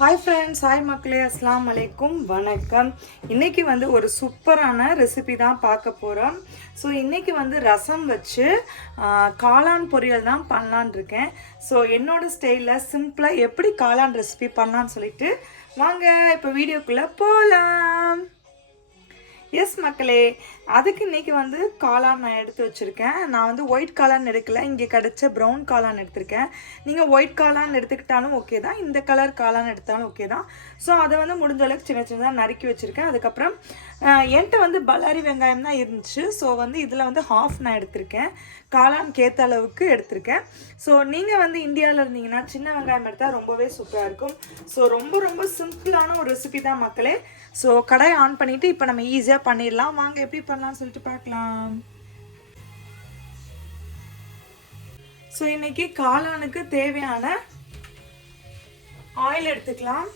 Hi friends, hi மக்களே, அஸ்லாம் வலைக்கும், வணக்கம். இன்றைக்கி வந்து ஒரு சூப்பரான ரெசிபி தான் பார்க்க போகிறோம். ஸோ இன்றைக்கி வந்து ரசம் வச்சு காளான் பொரியல் தான் பண்ணலான் இருக்கேன். ஸோ என்னோடய ஸ்டைலில் சிம்பிளாக எப்படி காளான் ரெசிபி பண்ணலான்னு சொல்லிட்டு வாங்க இப்போ வீடியோக்குள்ளே போகலாம். எஸ் மக்களே, அதுக்கு இன்றைக்கி வந்து காளான் நான் எடுத்து வச்சுருக்கேன். நான் வந்து ஒயிட் காளான் எடுக்கல, இங்கே கிடச்ச ப்ரௌன் காளான் எடுத்திருக்கேன். நீங்கள் ஒயிட் காளான் எடுத்துக்கிட்டாலும் ஓகே தான், இந்த கலர் காளான் எடுத்தாலும் ஓகே தான். ஸோ அதை வந்து முடிஞ்ச அளவுக்கு சின்ன சின்னதாக நறுக்கி வச்சுருக்கேன். அதுக்கப்புறம் என்கிட்ட வந்து பல்லாரி வெங்காயம் தான் இருந்துச்சு. ஸோ வந்து இதில் வந்து ஹாஃப் நான் எடுத்திருக்கேன், காளான் கேத்த அளவுக்கு எடுத்திருக்கேன். ஸோ நீங்கள் வந்து இந்தியாவில் இருந்தீங்கன்னா சின்ன வெங்காயம் எடுத்தால் ரொம்பவே சூப்பராக இருக்கும். ஸோ ரொம்ப ரொம்ப சிம்பிளான ஒரு ரெசிபி தான் மக்களே. ஸோ கடாயை ஆன் பண்ணிவிட்டு இப்போ நம்ம ஈஸியாக பண்ணிடலாம். வாங்க எப்படி பண்ணலாம்னு சொல்லிட்டு பார்க்கலாம். ஸோ இன்றைக்கி காளானுக்கு தேவையான ஆயில் எடுத்துக்கலாம்.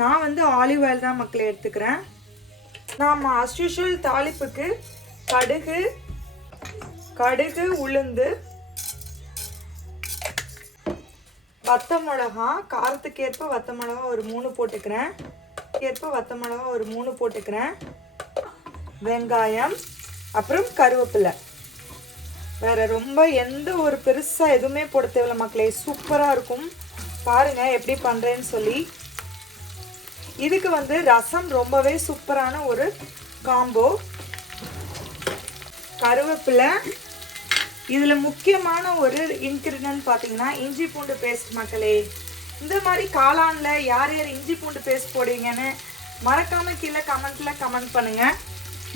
நான் வந்து ஆலிவ் ஆயில் தான் மக்களே எடுத்துக்கிறேன். நாம் அஸ் யூஷுவல் தாளிப்புக்கு கடுகு உளுந்து, வத்த மிளகா, காரத்துக்கேற்ப வத்த மிளகா ஒரு 3 போட்டுக்கிறேன், வெங்காயம், அப்புறம் கருவேப்பிலை. வேறு ரொம்ப எந்த ஒரு பெருசாக எதுவுமே போட தேவையில்ல மக்களே, சூப்பராக இருக்கும். பாருங்கள் எப்படி பண்ணுறேன்னு சொல்லி. இதுக்கு வந்து ரசம் ரொம்பவே சூப்பரான ஒரு காம்போ. கருவேப்பிலை, இதில் முக்கியமான ஒரு இன்க்ரீடியன்ட் பார்த்தீங்கன்னா இஞ்சி பூண்டு பேஸ்ட் மக்களே. இந்த மாதிரி காளானில் யார் யார் இஞ்சி பூண்டு பேஸ்ட் போடுவீங்கன்னு மறக்காமல் கீழே கமெண்ட் பண்ணுங்கள்.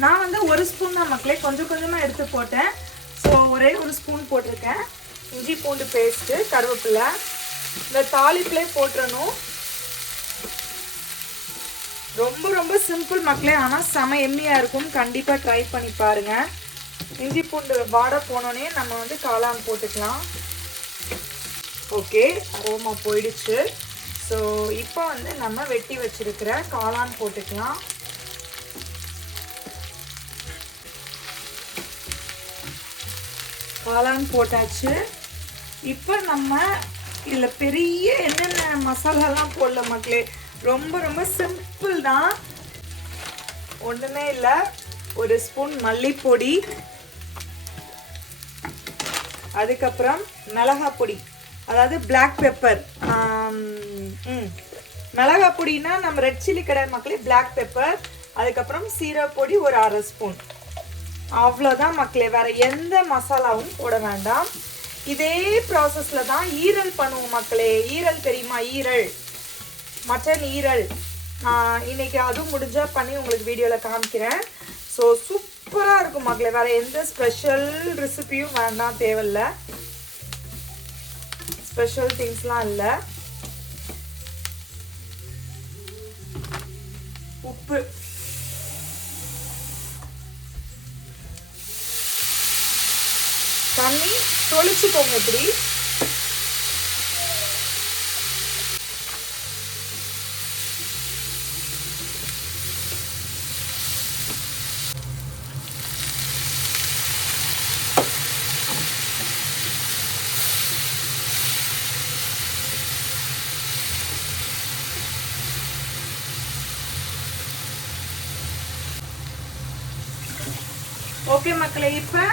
நான் வந்து 1 ஸ்பூன் தான் மக்களே, கொஞ்சம் கொஞ்சமாக எடுத்து போட்டேன். ஸோ ஒரே 1 ஸ்பூன் போட்டிருக்கேன் இஞ்சி பூண்டு பேஸ்ட்டு. கருவேப்பிலை இந்த தாளிப்பிலே போட்டுறணும். ரொம்ப ரொம்ப சிம்பிள் மக்களே, ஆனால் செம எம்மியாக இருக்கும். கண்டிப்பாக ட்ரை பண்ணி பாருங்கள். இஞ்சி பூண்டு வாடை போனோடனே நம்ம வந்து காளான் போட்டுக்கலாம். ஓகே, அரோமா போயிடுச்சு. ஸோ இப்போ வந்து நம்ம வெட்டி வச்சிருக்கிற காளான் போட்டுக்கலாம். காளான் போட்டாச்சு. இப்போ நம்ம இதில் பெரிய என்னென்ன மசாலாலாம் போடல மக்களே, ரொம்ப ரொம்ப சிம்பிள் தான். ஒன்றுமே இல்லை, 1 ஸ்பூன் மல்லிப்பொடி, அதுக்கப்புறம் மிளகாய் பொடி, அதாவது பிளாக் பெப்பர். மிளகாய் பொடினா நம்ம ரெட் சில்லி கிடையாது மக்களே, பிளாக் பெப்பர். அதுக்கப்புறம் சீரகப்பொடி ஒரு 1/2 ஸ்பூன். அவ்வளோதான் மக்களே, வேறு எந்த மசாலாவும் போட வேண்டாம். இதே ப்ராசஸில் தான் ஈரல் பண்ணுவோம் மக்களே. ஈரல் தெரியுமா? ஈரல், மட்டன் ஈரல். இன்றைக்கி அதுவும் முடிஞ்சால் பண்ணி உங்களுக்கு வீடியோவில் காமிக்கிறேன். ஸோ சூப்பராக இருக்கும் மக்களே, வேறு எந்த ஸ்பெஷல் ரெசிபியும் வேண்டாம், தேவையில்லை, ஸ்பெஷல் திங்ஸ்லாம் இல்லை. உப்பு, தண்ணி தொளிச்சுக்கோங்க இப்படி. ஓகே மக்களே, இப்போ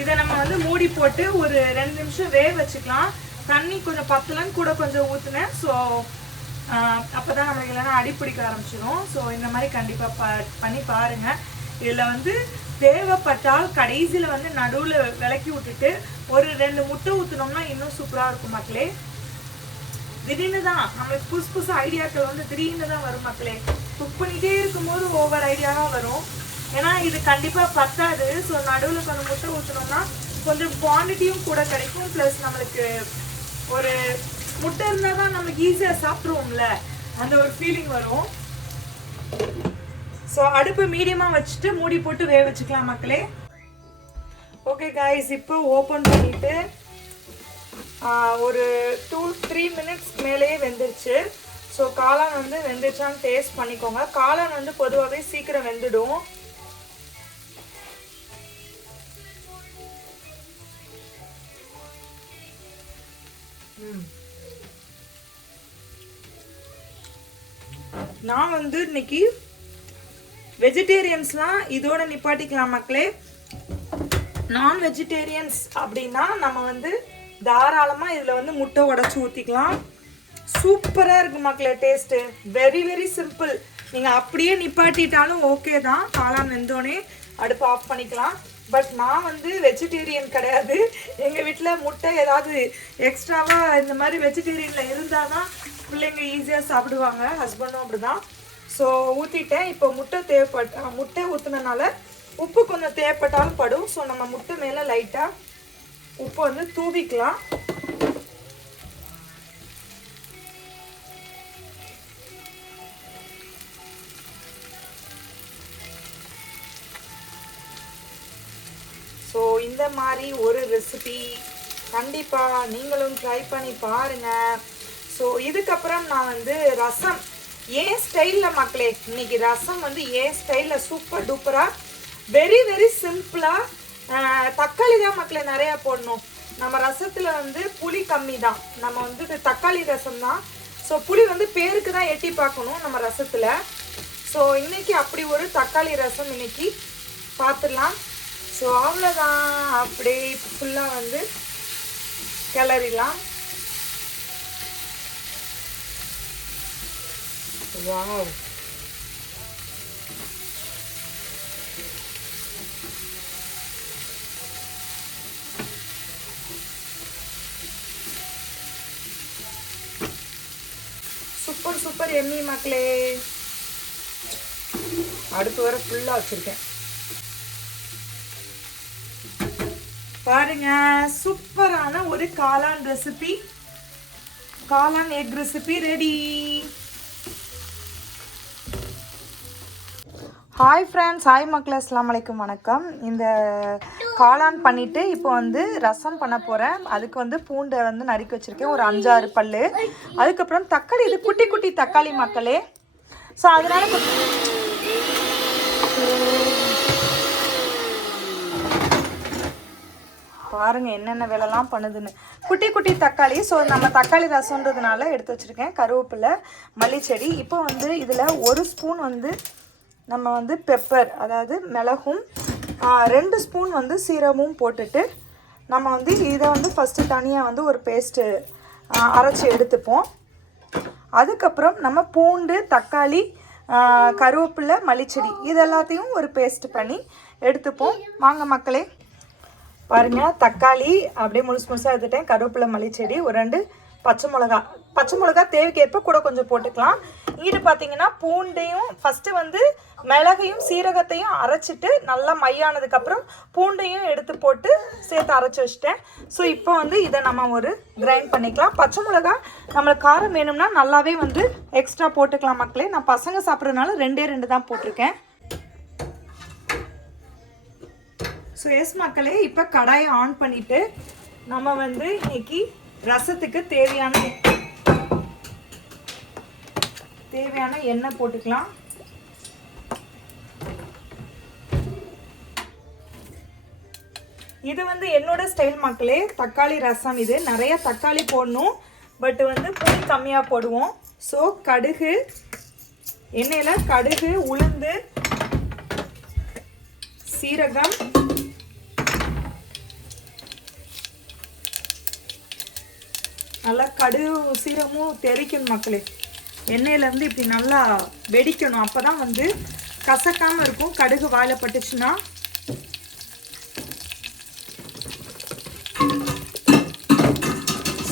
இதை நம்ம வந்து மூடி போட்டு ஒரு 2 நிமிஷம் வேக வச்சுக்கலாம். தண்ணி கொஞ்சம் பத்தலன்னு கூட கொஞ்சம் ஊற்றுனேன். ஸோ அப்போ தான் நம்மளுக்கு இல்லைன்னா அடிப்பிடிக்க ஆரம்பிச்சிடும். ஸோ இந்த மாதிரி கண்டிப்பாக பண்ணி பாருங்கள். இதில் வந்து தேவைப்பட்டால் கடைசியில் வந்து நடுவில் விளக்கி விட்டுட்டு ஒரு 2 முட்டை ஊற்றினோம்னா இன்னும் சூப்பராக இருக்கும் மக்களே. திடீர்னு தான் நம்மளுக்கு புதுசு ஐடியாக்கள் வந்து திடீர்னு தான் வரும் மக்களே. குக் பண்ணிகிட்டே இருக்கும்போது ஒவ்வொரு ஐடியாவாக வரும். ஏன்னா இது கண்டிப்பாக பத்தாது. ஸோ நடுவில் கொஞ்சம் முட்டை ஊற்றினோம்னா கொஞ்சம் குவான்டிட்டியும் கூட கிடைக்கும். ப்ளஸ் நம்மளுக்கு ஒரு முட்டை இருந்தால் தான் நம்மளுக்கு ஈஸியாக சாப்பிட்ருவோம்ல, அந்த ஒரு ஃபீலிங் வரும். ஸோ அடுப்பு மீடியமாக வச்சுட்டு மூடி போட்டு வேக வச்சுக்கலாம் மக்களே. ஓகே காய்ஸ், இப்போ ஓப்பன் பண்ணிவிட்டு ஒரு 2-3 மினிட்ஸ் மேலேயே வெந்துருச்சு. ஸோ காளான் வந்து வெந்துருச்சான்னு டேஸ்ட் பண்ணிக்கோங்க. காளான் வந்து பொதுவாகவே சீக்கிரம் வெந்துடும். நான் வந்து இன்னைக்கு வெஜிடேரியன்ஸ்லாம் இதோட நிப்பாட்டிக்கலாம் மக்களே. நான் வெஜிடேரியன்ஸ் அப்படின்னா நம்ம வந்து தாராளமாக இதில் வந்து முட்டை உடச்சி ஊற்றிக்கலாம். சூப்பராக இருக்குது மக்களே டேஸ்ட்டு. Very very simple. நீங்கள் அப்படியே நிப்பாட்டிட்டாலும் ஓகே தான். காளான் வெந்தோடனே அடுப்பு ஆஃப் பண்ணிக்கலாம். பட் நான் வந்து வெஜிடேரியன் கிடையாது. எங்கள் வீட்டில் முட்டை ஏதாவது எக்ஸ்ட்ராவாக இந்த மாதிரி வெஜிடேரியனில் இருந்தால் தான் பிள்ளைங்க ஈஸியாக சாப்பிடுவாங்க. ஹஸ்பண்டும் அப்படி தான். ஸோ ஊற்றிட்டேன். இப்போ முட்டை ஊற்றுனனால உப்பு கொஞ்சம் தேவைப்பட்டாலும் படும். ஸோ நம்ம முட்டை மேலே லைட்டாக உப்பு வந்து தூவிக்கலாம். ஸோ இந்த மாதிரி ஒரு ரெசிபி கண்டிப்பாக நீங்களும் ட்ரை பண்ணி பாருங்கள். ஸோ இதுக்கப்புறம் நான் வந்து ரசம் ஏன் ஸ்டைலில் மக்களே, இன்னைக்கு ரசம் வந்து ஏன் ஸ்டைலில் சூப்பர் டூப்பராக வெரி வெரி சிம்பிளாக. தக்காளி தான் மக்களே நிறையா போடணும். நம்ம ரசத்தில் வந்து புளி கம்மி தான். நம்ம வந்து தக்காளி ரசம் தான். ஸோ புளி வந்து பேருக்கு தான் எட்டி பார்க்கணும் நம்ம ரசத்தில். ஸோ இன்றைக்கி அப்படி ஒரு தக்காளி ரசம் இன்றைக்கி பார்த்துடலாம். ஸோ அவ்வளோதான். அப்படியே ஃபுல்லாக வந்து கிளறிடலாம். வாவ், சூப்பர் சூப்பர் எம்மி மக்களே. அடுப்பு வர ஃபுல்லாக வச்சுருக்கேன் பாருங்க. சூப்பரான ஒரு காளான் ரெசிபி, காளான் egg recipe ready. Hi friends, hi மக்களே, அஸ்ஸலாமு அலைக்கும், வணக்கம். இந்த காளான் பண்ணிவிட்டு இப்போ வந்து ரசம் பண்ண போகிறேன். அதுக்கு வந்து பூண்டை வந்து நறுக்கி வச்சுருக்கேன், ஒரு 5-6 பல். அதுக்கப்புறம் தக்காளி, இது குட்டி குட்டி தக்காளி மக்களே. ஸோ அதனால் பாருங்கள் என்னென்ன வேலைலாம் பண்ணுதுன்னு. குட்டி குட்டி தக்காளி. ஸோ நம்ம தக்காளி ரசம்ன்றதுனால எடுத்து வச்சுருக்கேன். கருவேப்பிலை, மல்லிச்செடி. இப்போ வந்து இதில் 1 ஸ்பூன் வந்து நம்ம வந்து பெப்பர், அதாவது மிளகும், 2 ஸ்பூன் வந்து சீரகமும் போட்டுட்டு நம்ம வந்து இதை வந்து ஃபஸ்ட்டு தனியாக வந்து ஒரு பேஸ்ட்டு அரைச்சி எடுத்துப்போம். அதுக்கப்புறம் நம்ம பூண்டு, தக்காளி, கருவேப்பிலை, மல்லிச்செடி இது எல்லாத்தையும் ஒரு பேஸ்ட் பண்ணி எடுத்துப்போம். வாங்க மக்களே பாருங்கள். தக்காளி அப்படியே முழுசாக எடுத்துட்டேன். கருவேப்பிலை, மல்லிச்செடி, ஒரு 2 பச்சை மிளகா தேவைக்கேற்ப கூட கொஞ்சம் போட்டுக்கலாம். இங்கிட்டு பார்த்தீங்கன்னா பூண்டையும் ஃபஸ்ட்டு வந்து மிளகையும் சீரகத்தையும் அரைச்சிட்டு நல்லா மையானதுக்கப்புறம் பூண்டையும் எடுத்து போட்டு சேர்த்து அரைச்சி வச்சுட்டேன். ஸோ இப்போ வந்து இதை நம்ம ஒரு கிரைண்ட் பண்ணிக்கலாம். பச்சை மிளகா நம்மளுக்கு காரம் வேணும்னா நல்லாவே வந்து எக்ஸ்ட்ரா போட்டுக்கலாம் மக்களே. நான் பசங்க சாப்பிட்றதுனால 2 தான் போட்டிருக்கேன். ஸோ எஸ் மக்களே, இப்போ கடாயை ஆன் பண்ணிவிட்டு நம்ம வந்து இன்னைக்கு ரசத்துக்கு தேவையான எண்ணெய் போட்டுக்கலாம். இது வந்து என்னோட ஸ்டைல் மக்களே, தக்காளி ரசம். இது நிறைய தக்காளி போடணும், பட் வந்து புளி கம்மியாக போடுவோம். ஸோ கடுகு, எண்ணெயில் கடுகு, உளுந்து, சீரகம், நல்லா கடுகு சீரகமும் தெறிக்கணும் மக்களே. எண்ணெயிலேருந்து இப்படி நல்லா வெடிக்கணும். அப்போ தான் வந்து கசக்காமல் இருக்கும். கடுகு வாயில பட்டுச்சுன்னா.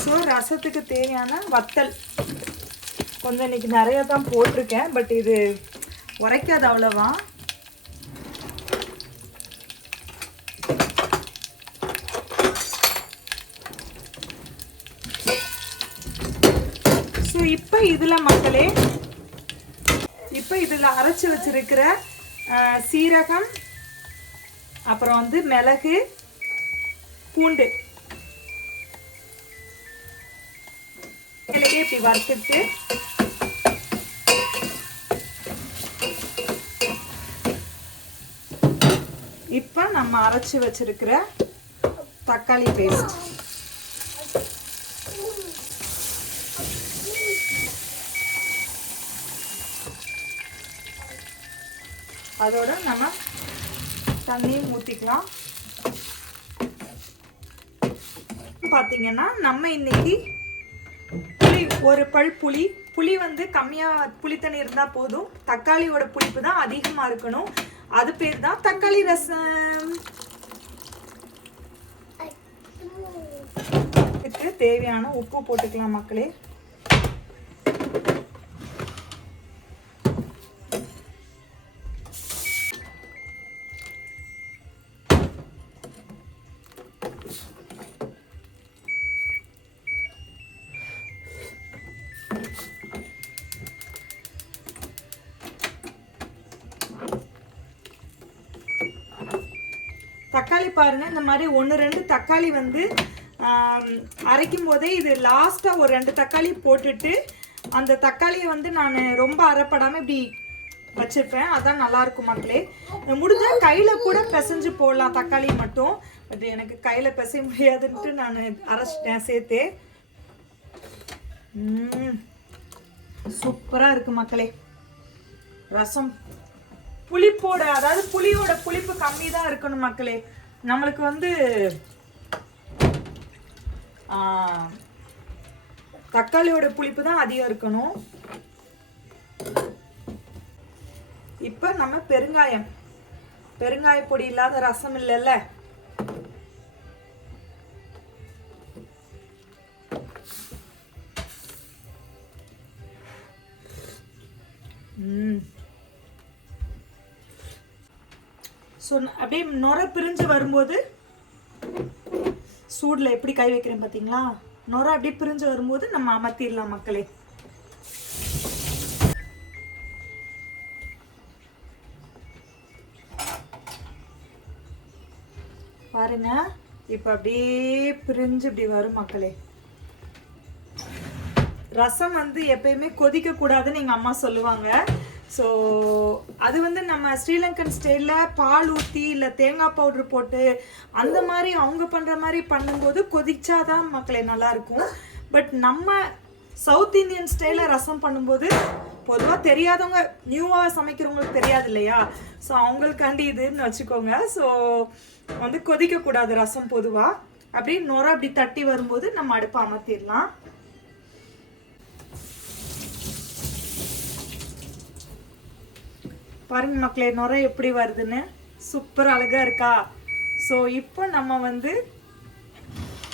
ஸோ ரசத்துக்கு தேவையான வத்தல் கொஞ்சம் இன்றைக்கி நிறையா தான் போட்டிருக்கேன், பட் இது உரைக்காது அவ்வளோவா. ஸோ இப்போ இதில் மக்களே, இப்போ இதில் அரைச்சி வச்சிருக்கிற சீரகம், அப்புறம் வந்து மிளகு, பூண்டு இப்படி வறுத்துட்டு இப்போ நம்ம அரைச்சி வச்சிருக்கிற தக்காளி பேஸ்ட் அதோட நம்ம தண்ணியும் ஊற்றிக்கலாம். பார்த்தீங்கன்னா நம்ம இன்னைக்கு புளி, ஒரு பல் புளி வந்து கம்மியாக புளித்தண்ணி இருந்தால் போதும். தக்காளியோட புளிப்பு தான் அதிகமாக இருக்கணும். அது பேர் தான் தக்காளி ரசம். இதுக்கு தேவையான உப்பு போட்டுக்கலாம் மக்களே. தக்காளி பாருங்க, இந்த மாதிரி 1-2 தக்காளி வந்து அரைக்கும் போதே இது லாஸ்ட்டாக ஒரு 2 தக்காளி போட்டுட்டு அந்த தக்காளியை வந்து நான் ரொம்ப அரைப்படாமல் இப்படி வச்சுருப்பேன். அதான் நல்லாயிருக்கும் மக்களே. முடிஞ்சால் கையில் கூட பிசைஞ்சு போடலாம் தக்காளி மட்டும். பட் எனக்கு கையில் பிசைய முடியாதுன்ட்டு நான் அரைச்சிட்டேன் சேர்த்தே. சூப்பராக இருக்குது மக்களே ரசம். புளிப்போட, அதாவது புளியோட புளிப்பு கம்மி தான் இருக்கணும் மக்களே. நம்மளுக்கு வந்து தக்காளியோட புளிப்பு தான் அதிகம் இருக்கணும். இப்ப நம்ம பெருங்காய பொடி இல்லாத ரசம் இல்லைல்ல, ஸோ அப்படியே நுரை பிரிஞ்சு வரும்போது, சூடில் எப்படி கை வைக்கிறேன் பார்த்தீங்களா, நுரை அப்படியே பிரிஞ்சு வரும்போது நம்ம அமர்த்திடலாம் மக்களே. பாருங்க, இப்போ அப்படியே பிரிஞ்சு இப்படி வரும் மக்களே. ரசம் வந்து எப்பயுமே கொதிக்க கூடாதுன்னு எங்கள் அம்மா சொல்லுவாங்க. ஸோ அது வந்து நம்ம ஸ்ரீலங்கன் ஸ்டைலில் பால் ஊற்றி இல்லை தேங்காய் பவுட்ரு போட்டு அந்த மாதிரி அவங்க பண்ணுற மாதிரி பண்ணும்போது கொதிச்சாதான் மக்களே நல்லாயிருக்கும். பட் நம்ம சவுத் இந்தியன் ஸ்டைலில் ரசம் பண்ணும்போது பொதுவாக தெரியாதவங்க, நியூவாக சமைக்கிறவங்களுக்கு தெரியாது இல்லையா, ஸோ அவங்களுக்காண்டி இதுன்னு வச்சுக்கோங்க. ஸோ வந்து கொதிக்கக்கூடாது ரசம் பொதுவாக. அப்படியே நுர அப்படி தட்டி வரும்போது நம்ம அடுப்பை அமர்த்திடலாம். பாருங்க மக்களே, நுரை எப்படி வருதுன்னு, சூப்பர் அழகா இருக்கா. ஸோ இப்போ நம்ம வந்து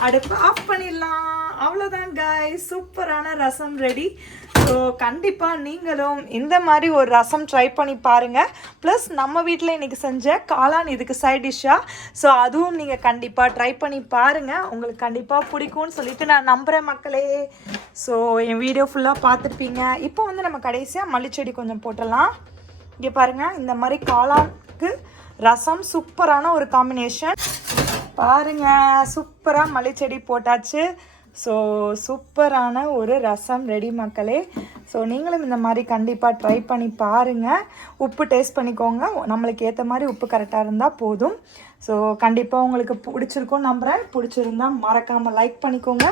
அடுப்பை ஆஃப் பண்ணிடலாம். அவ்வளோதான் காய்ஸ், சூப்பரான ரசம் ரெடி. ஸோ கண்டிப்பாக நீங்களும் இந்த மாதிரி ஒரு ரசம் ட்ரை பண்ணி பாருங்கள். ப்ளஸ் நம்ம வீட்டில் இன்றைக்கி செஞ்ச காளான் இதுக்கு சைட் டிஷ்ஷாக, ஸோ அதுவும் நீங்கள் கண்டிப்பாக ட்ரை பண்ணி பாருங்கள். உங்களுக்கு கண்டிப்பாக பிடிக்கும்னு சொல்லிட்டு நான் நம்புகிறேன் மக்களே. ஸோ என் வீடியோ ஃபுல்லாக பார்த்துருப்பீங்க. இப்போ வந்து நம்ம கடைசியாக மல்லிச்செடி கொஞ்சம் போட்டலாம். இங்கே பாருங்கள், இந்த மாதிரி காளானுக்கு ரசம் சூப்பரான ஒரு காம்பினேஷன். பாருங்கள், சூப்பராக மல்லிச்செடி போட்டாச்சு. ஸோ சூப்பரான ஒரு ரசம் ரெடி மக்களே. ஸோ நீங்களும் இந்த மாதிரி கண்டிப்பாக ட்ரை பண்ணி பாருங்கள். உப்பு டேஸ்ட் பண்ணிக்கோங்க, நம்மளுக்கு ஏற்ற மாதிரி உப்பு கரெக்டாக இருந்தால் போதும். ஸோ கண்டிப்பாக உங்களுக்கு பிடிச்சிருக்கும் நம்புகிறேன். பிடிச்சிருந்தால் மறக்காமல் லைக் பண்ணிக்கோங்க.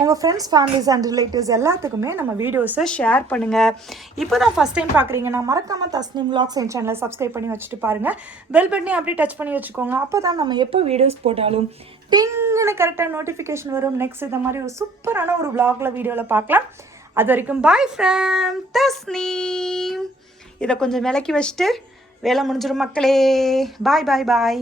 உங்கள் ஃப்ரெண்ட்ஸ், ஃபேமிலிஸ் அண்ட் ரிலேட்டிவ்ஸ் எல்லாத்துக்குமே நம்ம வீடியோஸை ஷேர் பண்ணுங்கள். இப்போ தான் ஃபஸ்ட் டைம் பார்க்குறீங்கன்னா மறக்காமல் தஸ்னீம் vlogs என் சேனலை சப்ஸ்கிரைப் பண்ணி வச்சுட்டு பாருங்கள். பெல் பட்டனையும் அப்படியே டச் பண்ணி வச்சுக்கோங்க. அப்போ தான் நம்ம எப்போ வீடியோஸ் போட்டாலும் டிங்குன்னு கரெக்டாக நோட்டிஃபிகேஷன் வரும். நெக்ஸ்ட் இந்த மாதிரி ஒரு சூப்பரான ஒரு vlogல வீடியோவில் பார்க்கலாம். அது வரைக்கும் பாய் ஃப்ரம் தஸ்னீம். இதை கொஞ்சம் விலக்கி வச்சுட்டு வேலை முடிஞ்சிடும் மக்களே. பாய் பாய் பாய்.